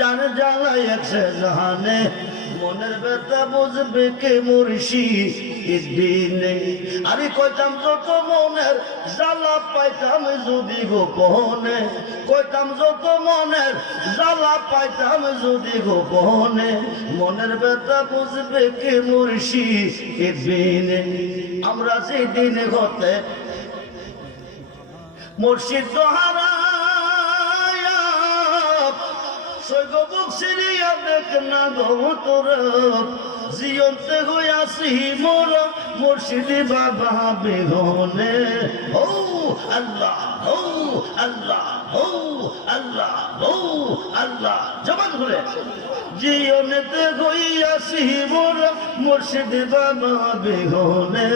জানে জ্বালাই একসে জাহানে। মনের ব্যথা বুঝবে কে মরিষি দিনে আরে কইতাম যত মনের জ্বালা পাইতাম যদি গোপনে। কইতাম যত মনের জ্বালা পাইতাম যদি গোপনে। মনের ব্যথা বুঝবে কে মরিষি দিনে আমরা সেই দিনে হতে মুর্শিদ হারায়া সৈগ বুক সিরিয়া দেখ না গো তোর। জিয়ন্তে হইয়াছি মোর, মুর্শিদি বাবা বেগনে ও আল্লাহ ও আল্লাহ, ও আল্লাহ ও আল্লাহ, জবান খুলে। জিয়নেতে হইয়াছি মোর মুর্শিদি বাবা বেগনে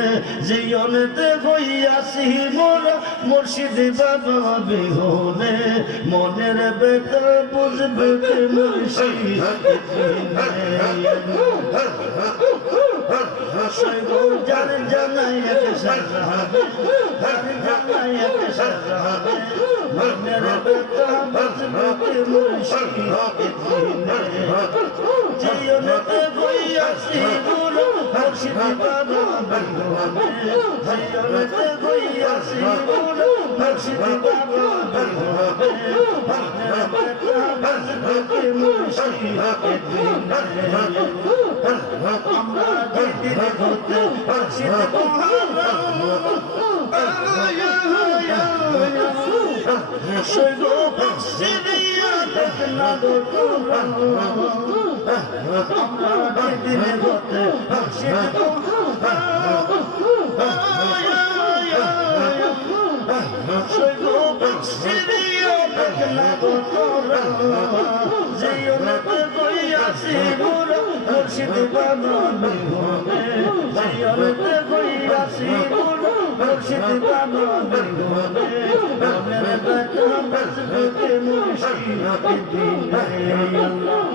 জিয়নেতে হইয়াছি মোর মুর্শিদি বাবা বেগনে মনের বেতর বুঝবে মুর্শিদ জান জানাই এক সাহাবে জান জানাই এক সাহাবে মনের বুঝবে কে মুর্শিদ জীবনতে গইয়াছি মোর মুর্শিদ বাবা বেগনে জীবনতে গইয়াছি মোর মুর্শিদ বাবা বেগনে মনের বেতর বুঝবে কে মুর্শিদ আমরা যেদিন হতে তোরা আমরা যেদিন হতে মুর্শিদ শৈব দেখ মুর্শিদ বাবা বেগনে জীবনতে গইয়াছি মোরা মুর্শিদ বাবা বেগনে মনের ব্যথা বুঝবে মুর্শিদ দিনে আল্লাহ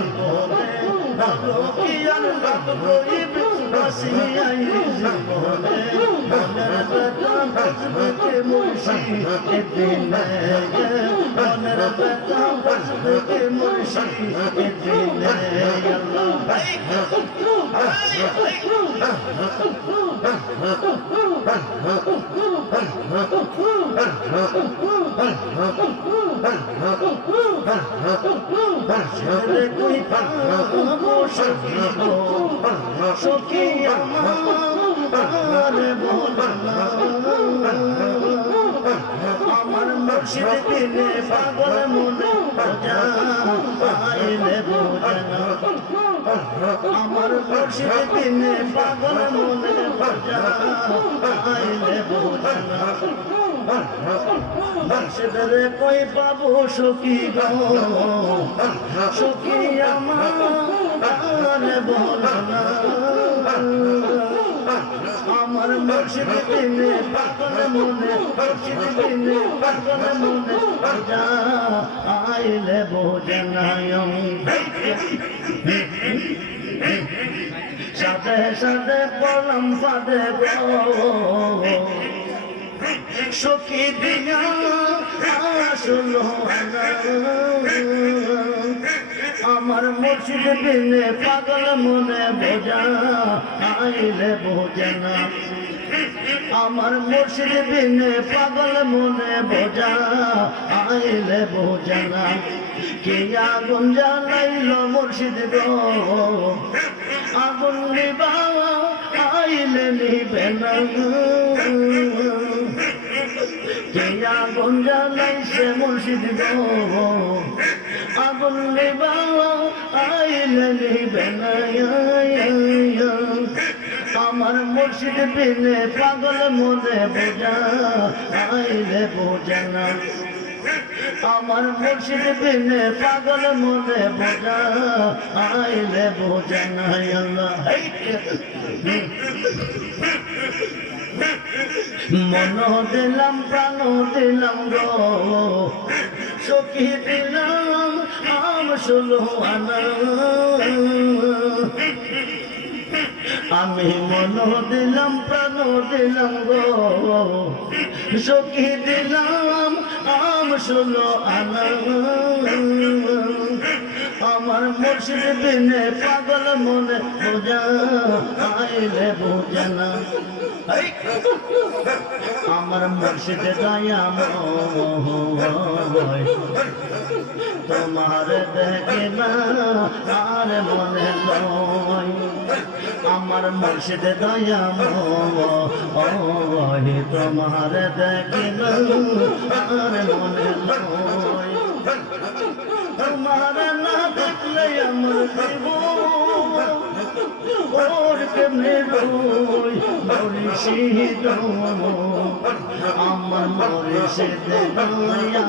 আল্লাহ পাগল রহমানে কয় আমি গইলাম শৈব সাজুদ্দিন পাগল রহমানে কয় আমি গইলাম শৈব সাজুদ্দিন বলো কি আর লাভ করিবে বাসি আই জীবনে বলো কি আর লাভ করিবে বাসি আই জীবনে মনের ব্যথা বুঝবে কে মুর্শিদ দিনে মনের ব্যথা বুঝবে কে মুর্শিদ দিনে ছেলে তুই পাবো সখী আমার আমার মুর্শিদ দিনে পাগল মনে বোঝা আইলে বোঝানা আমার মুর্শিদ দিনে পাগল মনে বাজাইলে বোঝানা কই পাবো সখী গো? সখী আমার বলনা আমার মুর্শিদ দিনে পাগল মনে মুর্শিদ দিনে পাগল মনে যা আইলে বোঝনায়ম সাথে সাথে কলম পাদে সখী দিয়া আসলো আমার মুর্শিদ দিনে পাগল মনে বোঝা আইলে বোঝে না। আমার মুর্শিদ বিনে পাগল মনে বোঝা আইলে বোঝে না। কে আগুন জ্বালাইল মুর্শিদ গো? আগুন নিবা আইলে নিবে না। আমার মুর্শিদ বিনে পাগল মনে বোঝা আইলে বোঝা না। আমার মুর্শিদ বিনে পাগল মনে বোঝা আইলে বোঝা আল্লাহ। মন দিলাম প্রাণ দিলাম গো। সখী দিলাম, আম আনা আমি মন দিলাম প্রাণ দিলাম গো। সখী দিলাম, আম ষোলো আনা আমার মুর্শিদ বিনে পাগল মনে বোঝা, আইলে বোঝা না। এই! আমার মুর্শিদ দয়াম তোমার দেখে আর মনে লয় আমার মুর্শিদ দয়াম তোমার দেখে আর মনে লয় তোমার না দেখলে আমার জীবন ওর কেমনে রই মরিষিদ আমার মরিষিদ দয়া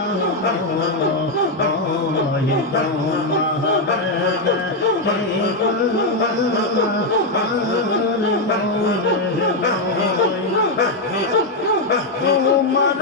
তোমার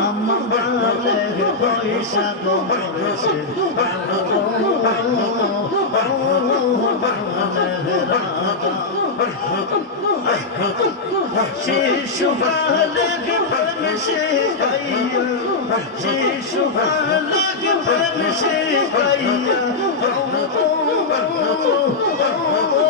আমার বালে পয়সা কমেছে শিশু বালক প্রেম সে শিশু বালক প্রেম সে গাইয়া দাদা আমার শীত আমার শীত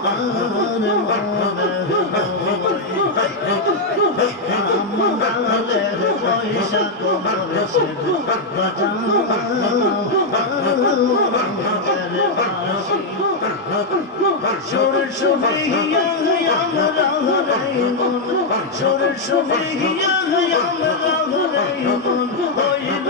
গাইয়া শিশু বালক প্রেম সে গাইয়া মন মুর্শিদ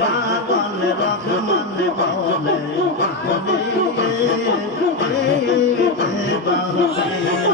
পাগল রহমান বলে বলে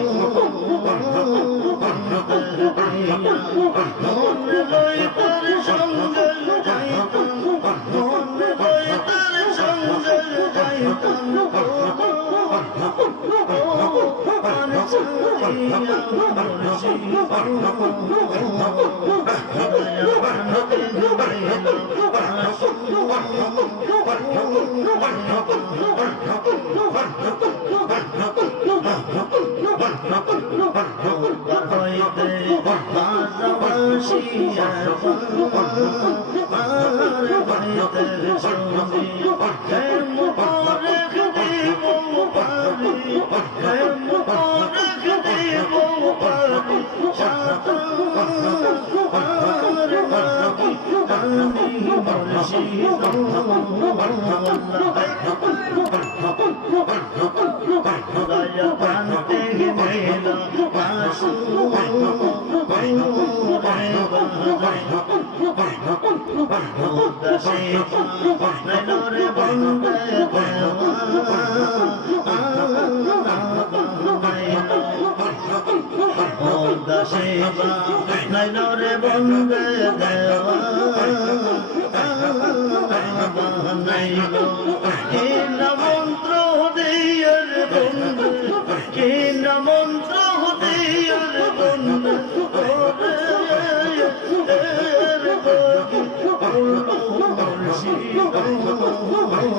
লোহমনে রাবণ কেদে নয়নরে বন্দে দেওয়া। বানাইল কি না মন্ত্র দিয়ার বন্ধু কি আমায়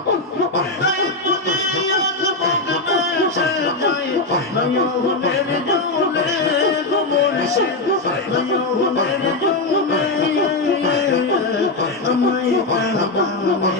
গতে তার জামাতন ভালোবাসা অনেক পাশ গতে তার জামাতন সুগন্ধ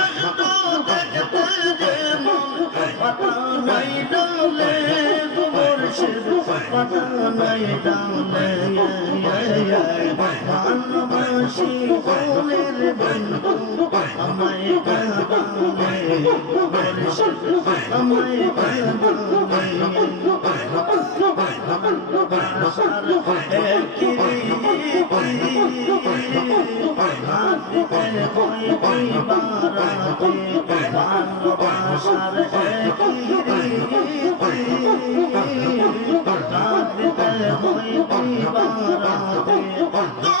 নাই ডালে শির পাতা নাই ডালে ভালোবাসি ফুলের বন্ধু আমায় কাঁদালে গোবর শির আমায় ভালোবাসার ভালোবাসি আশার একই রীতি রাতে হইবি বারাতে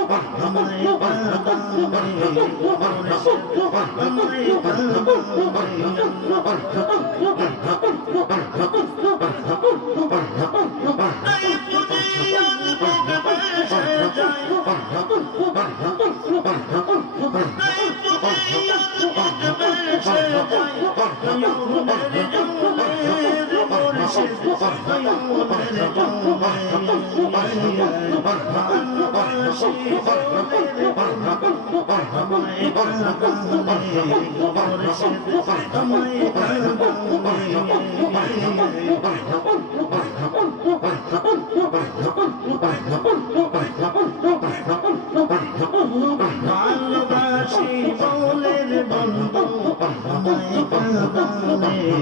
Oh, ভালোবাসি বলের বন্ধু আমায় কাঁদালে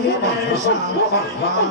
আমায়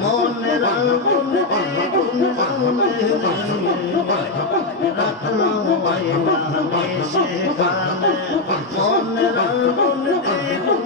মনের আগুন কালে মনের আগুন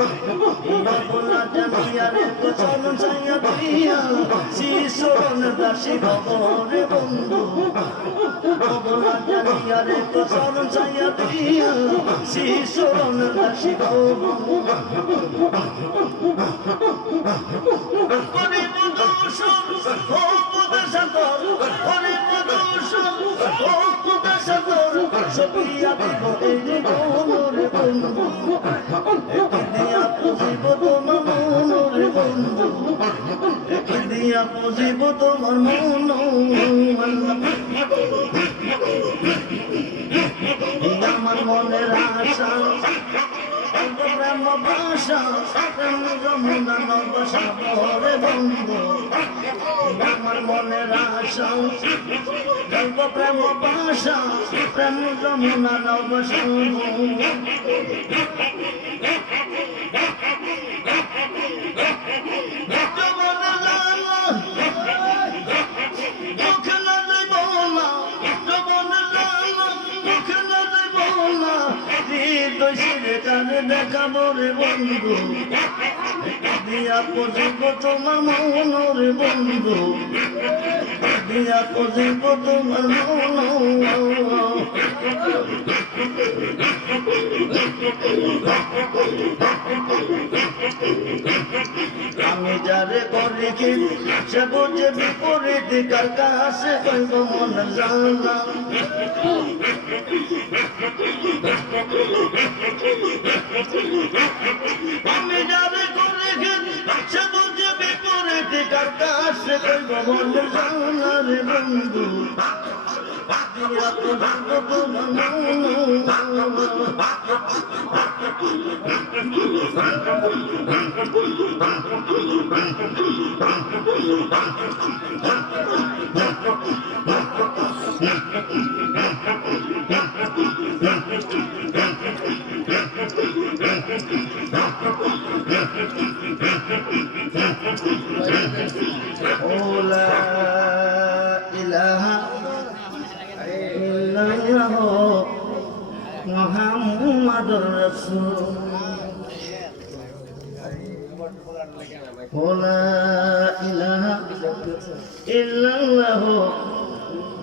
তো ভয়মতি বন্ধু একদিন দিয়া পুজিব তোমার মনোরে বন্ধু দিয়া পুজিব তোমার বলা জানিয়া রে তো চরণ সাইয়া দিয়া শিশরণ দাসী ভবরে বন্ধু বলা জানিয়া রে তো চরণ সাইয়া দিয়া শিশরণ দাসী ভবরে করে প্রদূষণ ও প্রদূষণ করে প্রদূষণ ও প্রদূষণ সপিয়া দিব এই মনোরে মন আমার মনের আশা প্রেম ভাষা প্রেম যমুনা নবসা বরে বন্ধু আমার মনের আশা গল্প প্রেম ভাষা প্রেম যমুনা নবসা দেখাবো রে বন্ধু দিয়া পর্যন্ত তোমার মনোরে বন্ধু দিয়া পজিব তোমার আমি যারে করি কি, সে বুঝে বিপরীত, কার কাছে কইব মন জানা। আমি যারে করি কি, সে বুঝে বিপরীত কার কাছে কইব মন জানা রে বন্ধু। দিয়া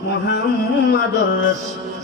মুহাম্মাদুর রাসূল।